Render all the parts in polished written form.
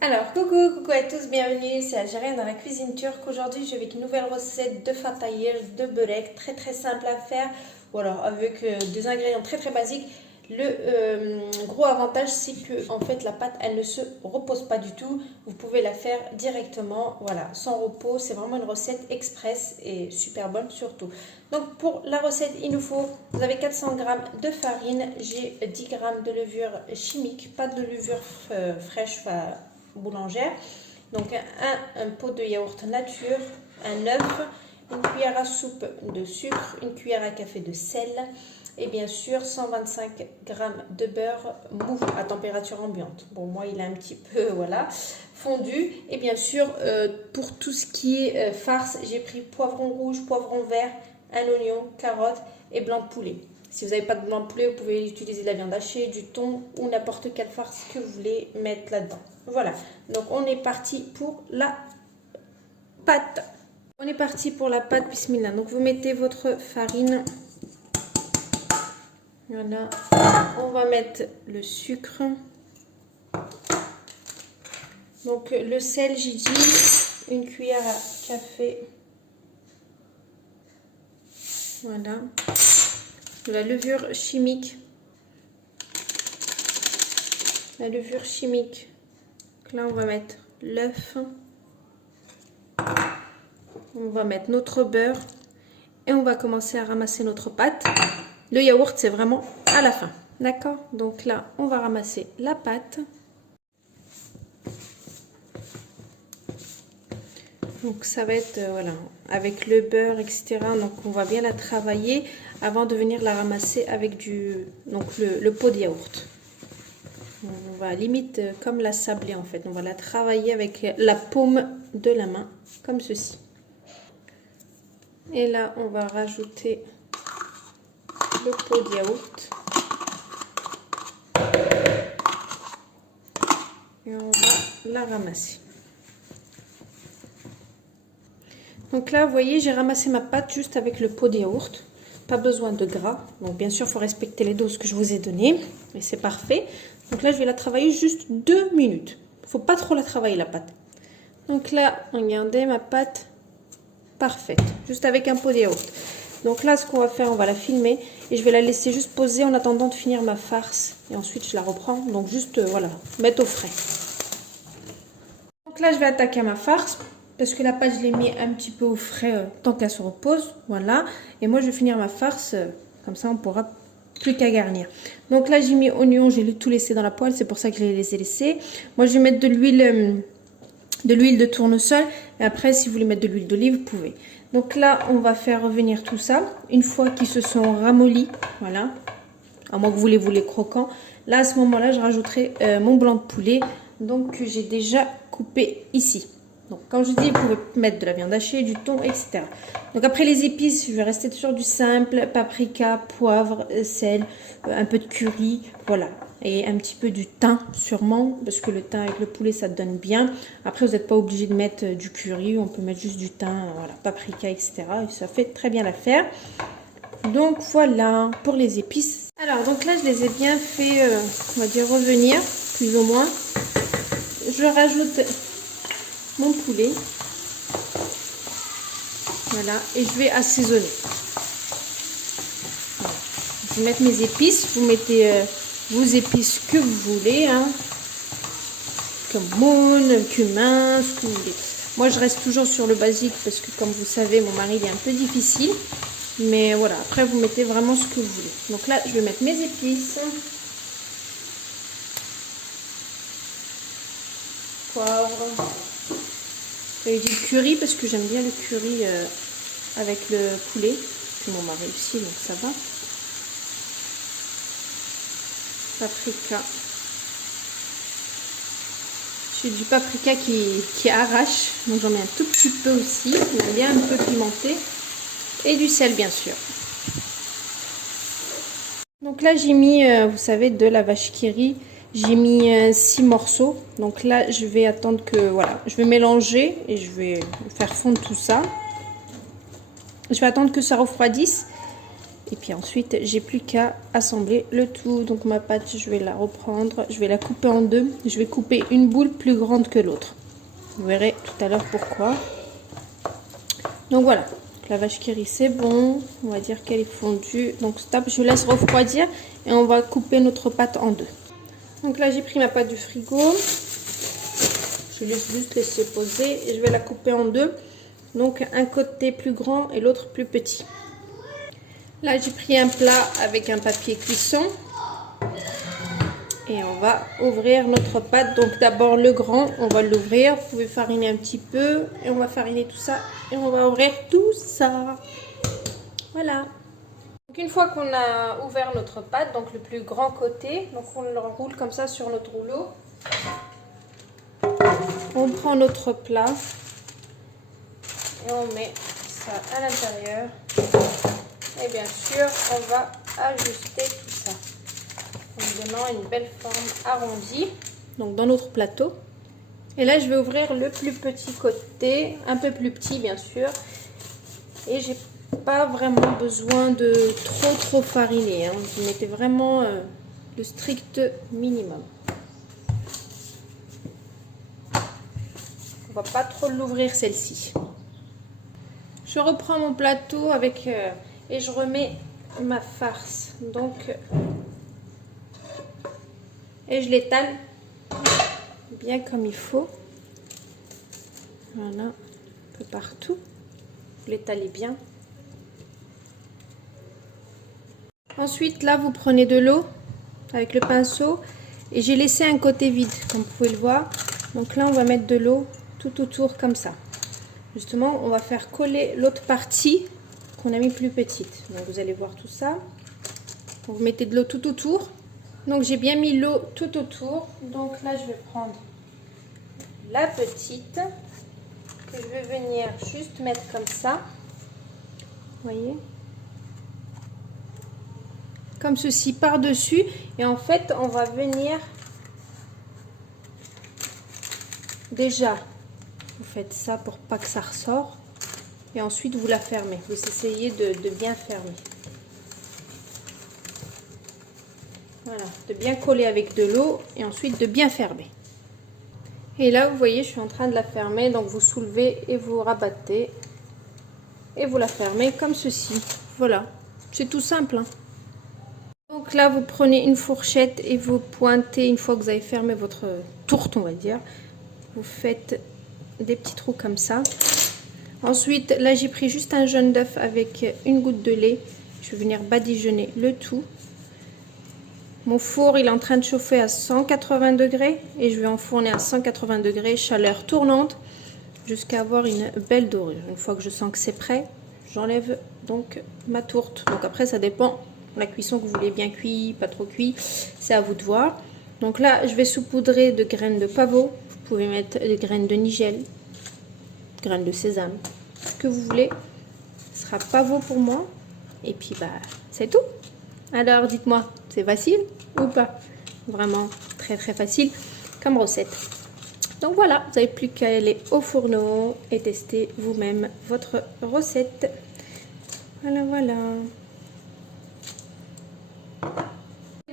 Alors, coucou à tous, bienvenue, c'est Algérienne dans la cuisine turque. Aujourd'hui, je vais avec une nouvelle recette de fatayır, de börek, très simple à faire. Ou alors avec des ingrédients très basiques. Le gros avantage, c'est que en fait la pâte, elle ne se repose pas du tout. Vous pouvez la faire directement, voilà, sans repos. C'est vraiment une recette express et super bonne surtout. Donc pour la recette, il nous faut, vous avez 400 g de farine, j'ai 10 g de levure chimique, pas de levure fraîche, boulangère. Donc un pot de yaourt nature, un œuf, une cuillère à soupe de sucre, une cuillère à café de sel et bien sûr 125 g de beurre mou à température ambiante. Bon, moi il est un petit peu voilà fondu. Et bien sûr pour tout ce qui est farce, j'ai pris poivron rouge, poivron vert, un oignon, carotte et blanc de poulet. Si vous n'avez pas de blanc de poulet, vous pouvez utiliser de la viande hachée, du thon ou n'importe quelle farce que vous voulez mettre là-dedans. Voilà, donc on est parti pour la pâte. On est parti pour la pâte, bismillah. Donc vous mettez votre farine. Voilà, on va mettre le sucre. Donc le sel, j'ai dit, une cuillère à café. Voilà. De la levure chimique. La levure chimique. Donc là, on va mettre l'œuf. On va mettre notre beurre. Et on va commencer à ramasser notre pâte. Le yaourt, c'est vraiment à la fin. D'accord? Donc là, on va ramasser la pâte. Donc ça va être, voilà, avec le beurre, etc. Donc on va bien la travailler avant de venir la ramasser avec le pot de yaourt. On va limite comme la sabler en fait. On va la travailler avec la paume de la main, comme ceci. Et là, on va rajouter le pot de yaourt. Et on va la ramasser. Donc là, vous voyez, j'ai ramassé ma pâte juste avec le pot de yaourt. Pas besoin de gras. Donc bien sûr, il faut respecter les doses que je vous ai données. Et c'est parfait. Donc là, je vais la travailler juste 2 minutes. Il ne faut pas trop la travailler, la pâte. Donc là, regardez ma pâte parfaite. Juste avec un pot de yaourt. Donc là, ce qu'on va faire, on va la filmer. Et je vais la laisser juste poser en attendant de finir ma farce. Et ensuite, je la reprends. Donc juste, voilà, mettre au frais. Donc là, je vais attaquer ma farce. Parce que la pâte, je l'ai mis un petit peu au frais tant qu'elle se repose. Voilà. Et moi, je vais finir ma farce. Comme ça, on pourra plus qu'à garnir. Donc là, j'ai mis oignon. J'ai tout laissé dans la poêle. C'est pour ça que je les ai laissés. Moi, je vais mettre de l'huile de tournesol. Et après, si vous voulez mettre de l'huile d'olive, vous pouvez. Donc là, on va faire revenir tout ça. Une fois qu'ils se sont ramollis. Voilà. À moins que vous les voulez croquants. Là, à ce moment-là, je rajouterai mon blanc de poulet. Donc, que j'ai déjà coupé ici. Donc, comme je dis, vous pouvez mettre de la viande hachée, du thon, etc. Donc, après les épices, je vais rester sur du simple, paprika, poivre, sel, un peu de curry, voilà. Et un petit peu du thym, sûrement, parce que le thym avec le poulet, ça donne bien. Après, vous n'êtes pas obligé de mettre du curry, on peut mettre juste du thym, voilà, paprika, etc. Et ça fait très bien l'affaire. Donc, voilà pour les épices. Alors, donc là, je les ai bien fait, on va dire, revenir, plus ou moins. Je rajoute mon poulet, voilà, et je vais assaisonner. Voilà. Je vais mettre mes épices. Vous mettez vos épices que vous voulez, hein, comme cumin, ce que vous voulez. Moi, je reste toujours sur le basique parce que, comme vous savez, mon mari il est un peu difficile. Mais voilà, après vous mettez vraiment ce que vous voulez. Donc là, je vais mettre mes épices, poivre. J'ai dit curry parce que j'aime bien le curry avec le poulet. Puis mon mari aussi, donc ça va. Paprika. J'ai du paprika qui arrache, donc j'en mets un tout petit peu aussi. On aime bien un peu pimenté. Et du sel, bien sûr. Donc là, j'ai mis, vous savez, de la vache qui rit. J'ai mis 6 morceaux. Donc là, je vais attendre que, voilà, je vais mélanger et je vais faire fondre tout ça. Je vais attendre que ça refroidisse. Et puis ensuite, j'ai plus qu'à assembler le tout. Donc ma pâte, je vais la reprendre, je vais la couper en deux. Je vais couper une boule plus grande que l'autre. Vous verrez tout à l'heure pourquoi. Donc voilà, la vache qui rit, c'est bon. On va dire qu'elle est fondue. Donc stop, je laisse refroidir et on va couper notre pâte en deux. Donc là, j'ai pris ma pâte du frigo. Je vais juste laisser poser et je vais la couper en deux. Donc un côté plus grand et l'autre plus petit. Là, j'ai pris un plat avec un papier cuisson. Et on va ouvrir notre pâte. Donc d'abord le grand, on va l'ouvrir. Vous pouvez fariner un petit peu. Et on va fariner tout ça. Et on va ouvrir tout ça. Voilà. Donc une fois qu'on a ouvert notre pâte, donc le plus grand côté, donc on le roule comme ça sur notre rouleau. On prend notre plat. Et on met ça à l'intérieur. Et bien sûr, on va ajuster tout ça en lui donnant une belle forme arrondie. Donc dans notre plateau. Et là, je vais ouvrir le plus petit côté, un peu plus petit bien sûr. Et j'ai pas vraiment besoin de trop fariner. Hein. Vous mettez vraiment le strict minimum. On va pas trop l'ouvrir celle-ci. Je reprends mon plateau avec et je remets ma farce. Donc, et je l'étale bien comme il faut. Voilà, un peu partout. Vous l'étalez bien. Ensuite, là, vous prenez de l'eau avec le pinceau. Et j'ai laissé un côté vide, comme vous pouvez le voir. Donc là, on va mettre de l'eau tout autour comme ça. Justement, on va faire coller l'autre partie qu'on a mis plus petite. Donc vous allez voir tout ça. Vous mettez de l'eau tout autour. Donc j'ai bien mis l'eau tout autour. Donc là, je vais prendre la petite que je vais venir juste mettre comme ça. Vous voyez? Comme ceci par-dessus. Et en fait, on va venir déjà, vous faites ça pour pas que ça ressort. Et ensuite, vous la fermez. Vous essayez de bien fermer. Voilà, de bien coller avec de l'eau et ensuite de bien fermer. Et là, vous voyez, je suis en train de la fermer. Donc, vous soulevez et vous rabattez. Et vous la fermez comme ceci. Voilà, c'est tout simple. Hein. Donc là, vous prenez une fourchette et vous pointez, une fois que vous avez fermé votre tourte, on va dire. Vous faites des petits trous comme ça. Ensuite, là, j'ai pris juste un jaune d'œuf avec une goutte de lait. Je vais venir badigeonner le tout. Mon four, il est en train de chauffer à 180 degrés et je vais enfourner à 180 degrés, chaleur tournante, jusqu'à avoir une belle dorure. Une fois que je sens que c'est prêt, j'enlève donc ma tourte. Donc après, ça dépend de la cuisson que vous voulez, bien cuit, pas trop cuit, c'est à vous de voir. Donc là, je vais saupoudrer de graines de pavot. Vous pouvez mettre des graines de nigel, graines de sésame, ce que vous voulez. Ce sera pavot pour moi. Et puis, bah, c'est tout. Alors, dites-moi, c'est facile ou pas? Vraiment très facile comme recette. Donc voilà, vous n'avez plus qu'à aller au fourneau et tester vous-même votre recette. Voilà.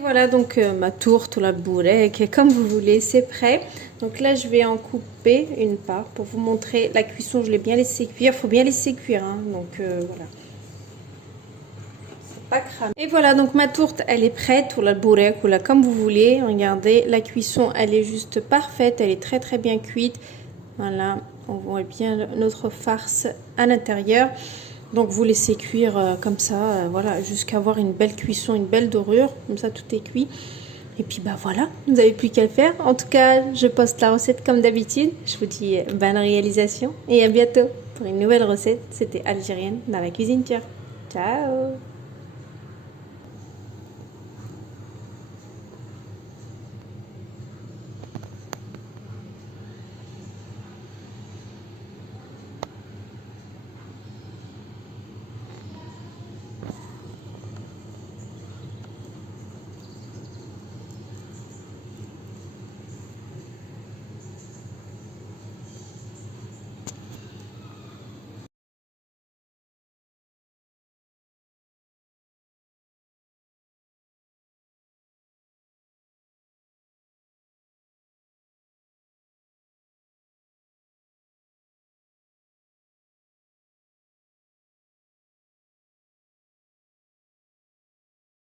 Voilà donc ma tourte ou la bourrèque, comme vous voulez, c'est prêt. Donc là, je vais en couper une part pour vous montrer la cuisson. Je l'ai bien laissé cuire. Il faut bien laisser cuire. Hein. Donc voilà. C'est pas cramé. Et voilà, donc ma tourte, elle est prête, ou la bourrèque, ou la comme vous voulez. Regardez, la cuisson, elle est juste parfaite. Elle est très bien cuite. Voilà, on voit bien notre farce à l'intérieur. Donc vous laissez cuire comme ça, voilà, jusqu'à avoir une belle cuisson, une belle dorure. Comme ça, tout est cuit. Et puis bah voilà, vous n'avez plus qu'à le faire. En tout cas, je poste la recette comme d'habitude. Je vous dis bonne réalisation et à bientôt pour une nouvelle recette. C'était Algérienne dans la cuisine turque. Ciao!